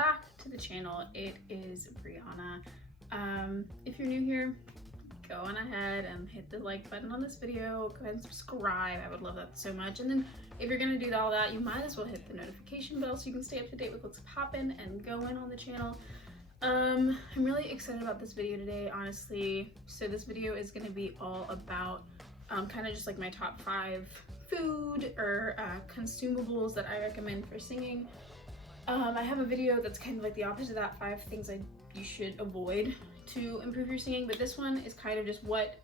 back to the channel. It is Brianna. If you're new here, go on ahead and hit the like button on this video. Go ahead and subscribe. I would love that so much. And then if you're gonna do all that, you might as well hit the notification bell so you can stay up to date with what's popping and going on the channel. I'm really excited about this video today, honestly. So this video is gonna be all about kind of just like my top 5 food or consumables that I recommend for singing. I have a video that's kind of like the opposite of that, 5 things you should avoid to improve your singing, but this one is kind of just what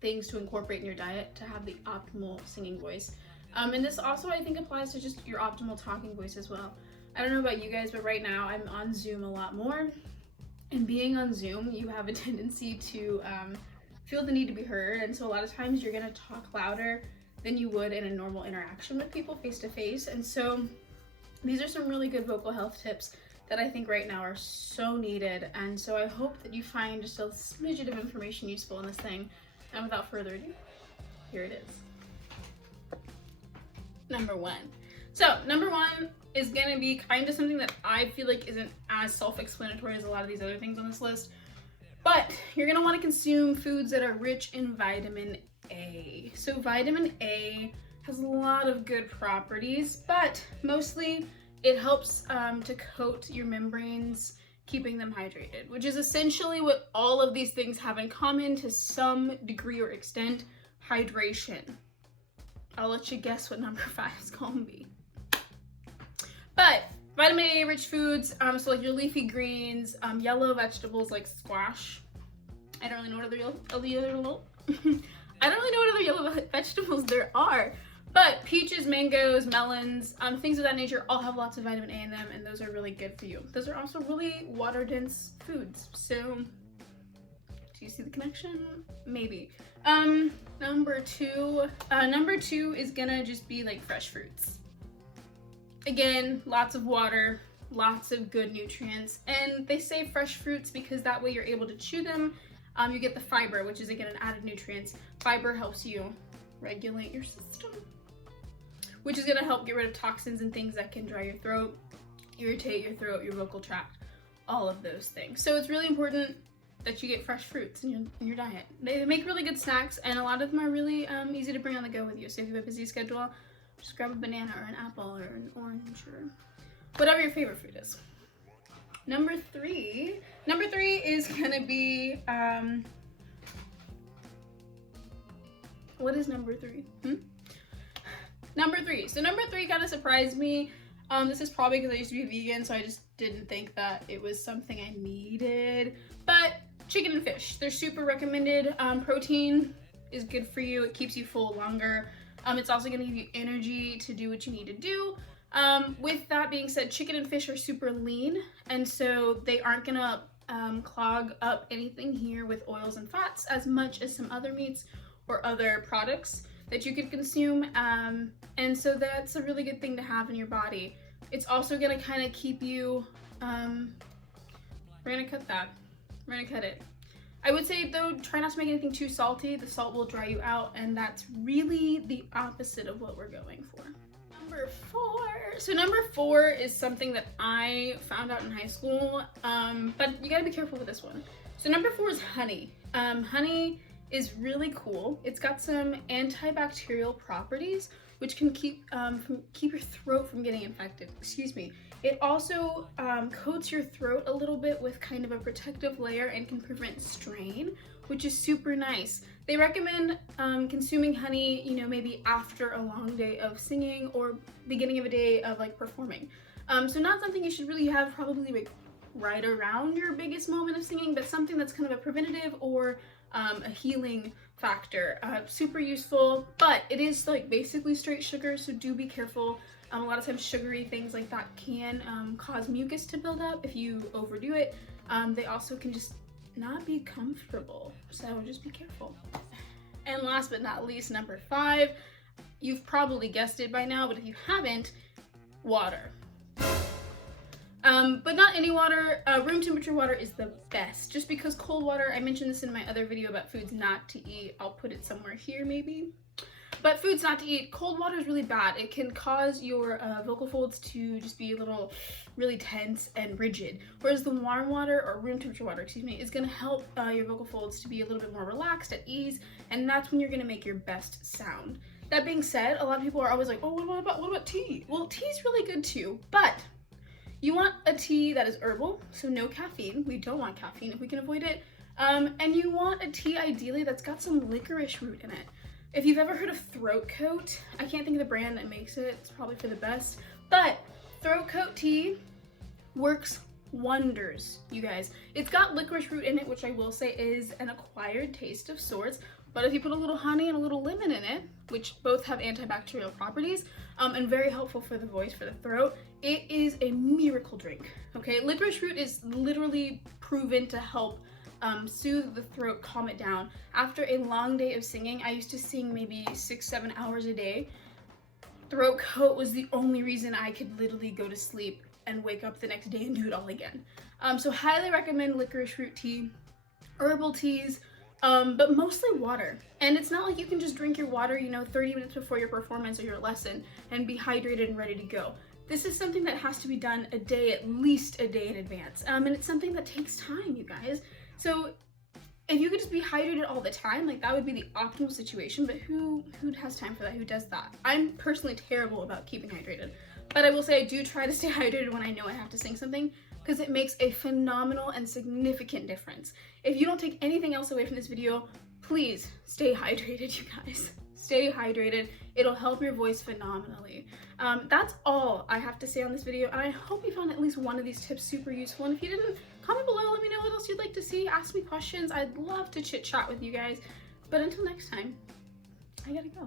things to incorporate in your diet to have the optimal singing voice. And this also I think applies to just your optimal talking voice as well. I don't know about you guys, but right now I'm on Zoom a lot more, and being on Zoom, you have a tendency to feel the need to be heard, and so a lot of times you're gonna talk louder than you would in a normal interaction with people face to face. And so these are some really good vocal health tips that I think right now are so needed, and so I hope that you find just a smidget of information useful in this thing. And without further ado, here it is. Number 1. So number 1 is gonna be kind of something that I feel like isn't as self-explanatory as a lot of these other things on this list, but you're gonna want to consume foods that are rich in vitamin A. So vitamin A has a lot of good properties, but mostly it helps to coat your membranes, keeping them hydrated, which is essentially what all of these things have in common to some degree or extent: hydration. I'll let you guess what number 5 is gonna be. But vitamin A rich foods, so like your leafy greens, yellow vegetables like squash. I don't really know what other yellow vegetables there are, but peaches, mangoes, melons, things of that nature all have lots of vitamin A in them, and those are really good for you. Those are also really water dense foods. So do you see the connection? Maybe. Number two is gonna just be like fresh fruits. Again, lots of water, lots of good nutrients, and they say fresh fruits because that way you're able to chew them. You get the fiber, which is again an added nutrient. Fiber helps you regulate your system, which is gonna help get rid of toxins and things that can dry your throat, irritate your throat, your vocal tract, all of those things. So it's really important that you get fresh fruits in your diet. They make really good snacks, and a lot of them are really easy to bring on the go with you. So if you have a busy schedule, just grab a banana or an apple or an orange or whatever your favorite fruit is. Number three is gonna be, what is number 3? Number 3. So number 3 kind of surprised me. This is probably because I used to be vegan, so I just didn't think that it was something I needed. But chicken and fish, they're super recommended. Protein is good for you. It keeps you full longer. It's also gonna give you energy to do what you need to do. With that being said, chicken and fish are super lean, and so they aren't gonna clog up anything here with oils and fats as much as some other meats or other products that you could consume. And so that's a really good thing to have in your body. It's also gonna kind of keep you, we're gonna cut it. I would say though, try not to make anything too salty. The salt will dry you out, and that's really the opposite of what we're going for. Number 4. So number 4 is something that I found out in high school, but you gotta be careful with this one. So number 4 is honey. Honey is really cool. It's got some antibacterial properties, which can keep your throat from getting infected. Excuse me. It also coats your throat a little bit with kind of a protective layer and can prevent strain, which is super nice. They recommend consuming honey, maybe after a long day of singing or beginning of a day of like performing. So not something you should really have probably like right around your biggest moment of singing, but something that's kind of a preventative or a healing factor. Super useful, but it is like basically straight sugar, so do be careful. A lot of times sugary things like that can cause mucus to build up if you overdo it. They also can just not be comfortable, so just be careful. And last but not least, number 5, you've probably guessed it by now, but if you haven't, water. But not any water. Room temperature water is the best, just because cold water, I mentioned this in my other video about foods not to eat. I'll put it somewhere here maybe. But foods not to eat. Cold water is really bad. It can cause your vocal folds to just be a little really tense and rigid. Whereas the warm water, or room temperature water, excuse me, is going to help your vocal folds to be a little bit more relaxed, at ease, and that's when you're going to make your best sound. That being said, a lot of people are always like, oh, what about tea? Well, tea is really good too, but you want a tea that is herbal, so no caffeine. We don't want caffeine if we can avoid it. And you want a tea ideally that's got some licorice root in it. If you've ever heard of Throat Coat, I can't think of the brand that makes it. It's probably for the best. But Throat Coat tea works wonders, you guys. It's got licorice root in it, which I will say is an acquired taste of sorts. But if you put a little honey and a little lemon in it, which both have antibacterial properties and very helpful for the voice, for the throat, it is a miracle drink, okay? Licorice root is literally proven to help soothe the throat, calm it down. After a long day of singing, I used to sing maybe 6-7 hours a day. Throat Coat was the only reason I could literally go to sleep and wake up the next day and do it all again. So highly recommend licorice root tea, herbal teas, but mostly water. And it's not like you can just drink your water, 30 minutes before your performance or your lesson and be hydrated and ready to go. This is something that has to be done a day, at least a day in advance. And it's something that takes time, you guys. So if you could just be hydrated all the time, like that would be the optimal situation, but who has time for that? Who does that? I'm personally terrible about keeping hydrated, but I will say I do try to stay hydrated when I know I have to sing something, because it makes a phenomenal and significant difference. If you don't take anything else away from this video, please stay hydrated, you guys. Stay hydrated. It'll help your voice phenomenally. That's all I have to say on this video, and I hope you found at least one of these tips super useful. And if you didn't, comment below, let me know what else you'd like to see. Ask me questions. I'd love to chit chat with you guys. But until next time, I gotta go.